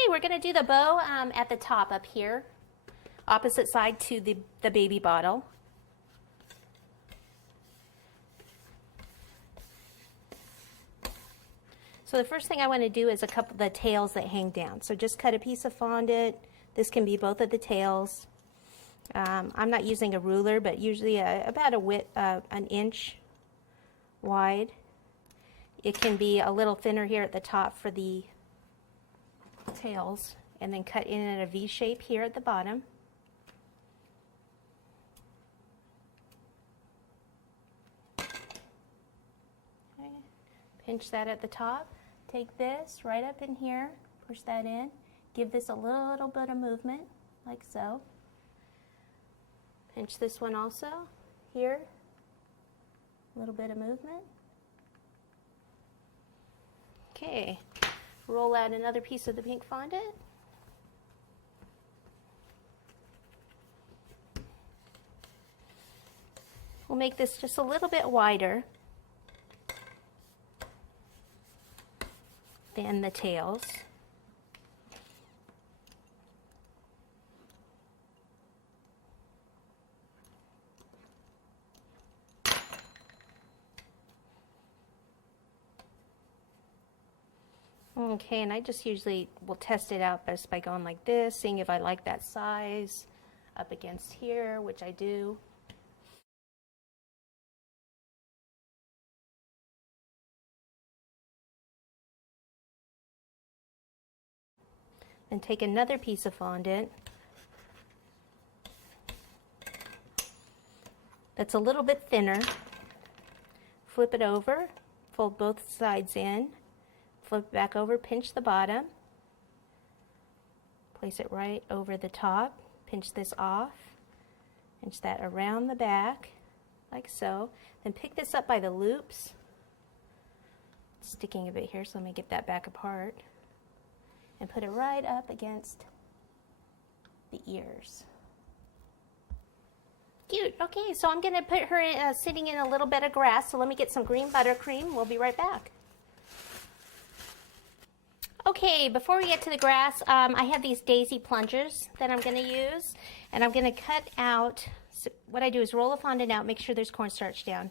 Okay, we're going to do the bow at the top up here, opposite side to the baby bottle. So the first thing I want to do is a couple of the tails that hang down. So just cut a piece of fondant. This can be both of the tails. I'm not using a ruler, but usually about a width, an inch wide. It can be a little thinner here at the top for the tails, and then cut in a V shape here at the bottom. Okay. Pinch that at the top. Take this right up in here, push that in, give this a little bit of movement, like so. Pinch this one also, here, a little bit of movement. Okay, roll out another piece of the pink fondant. We'll make this just a little bit wider than the tails. Okay, and I just usually will test it out best by going like this, seeing if I like that size up against here, which I do. And take another piece of fondant that's a little bit thinner, flip it over, fold both sides in, flip it back over, pinch the bottom, place it right over the top, pinch this off, pinch that around the back, like so. Then pick this up by the loops. It's sticking a bit here, so let me get that back apart. And put it right up against the ears. Cute. Okay, so I'm going to put her sitting in a little bed of grass, so let me get some green buttercream. We'll be right back. Okay, before we get to the grass, I have these daisy plungers that I'm going to use, and I'm going to cut out, so what I do is roll the fondant out, make sure there's cornstarch down.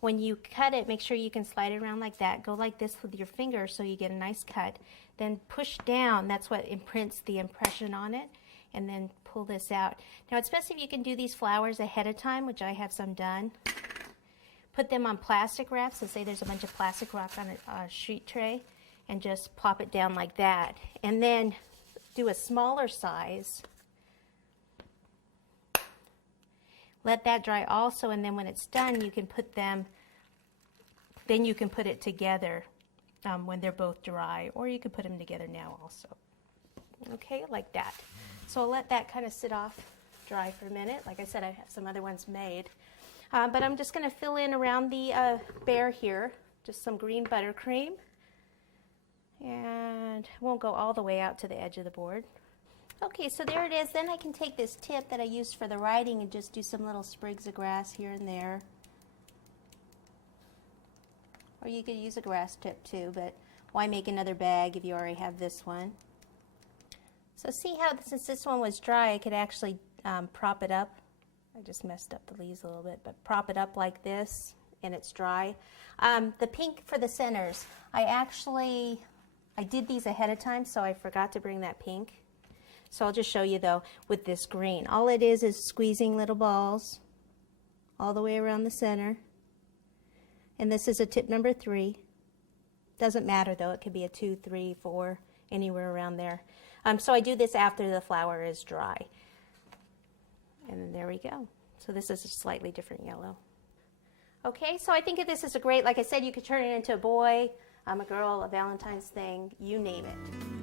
When you cut it, make sure you can slide it around like that. Go like this with your finger so you get a nice cut. Then push down, that's what imprints the impression on it, and then pull this out. Now it's best if you can do these flowers ahead of time, which I have some done. Put them on plastic wrap, so say there's a bunch of plastic wrap on a sheet tray, and just plop it down like that. And then do a smaller size. Let that dry also, and then when it's done, you can put them, then you can put it together when they're both dry, or you could put them together now also. Okay, like that. So I'll let that kind of sit off dry for a minute. Like I said, I have some other ones made. But I'm just going to fill in around the bear here, just some green buttercream. And won't go all the way out to the edge of the board. Okay, so there it is. Then I can take this tip that I used for the writing and just do some little sprigs of grass here and there. Or you could use a grass tip too, but why make another bag if you already have this one? So see how, since this one was dry, I could actually prop it up. I just messed up the leaves a little bit, but prop it up like this and it's dry. The pink for the centers, I did these ahead of time, so I forgot to bring that pink. So I'll just show you though with this green. All it is squeezing little balls all the way around the center. And this is a tip number 3. Doesn't matter though, it could be a 2, 3, 4, anywhere around there. So I do this after the flower is dry. And then there we go. So this is a slightly different yellow. Okay, so I think this is a great, like I said, you could turn it into a boy, a girl, a Valentine's thing, you name it.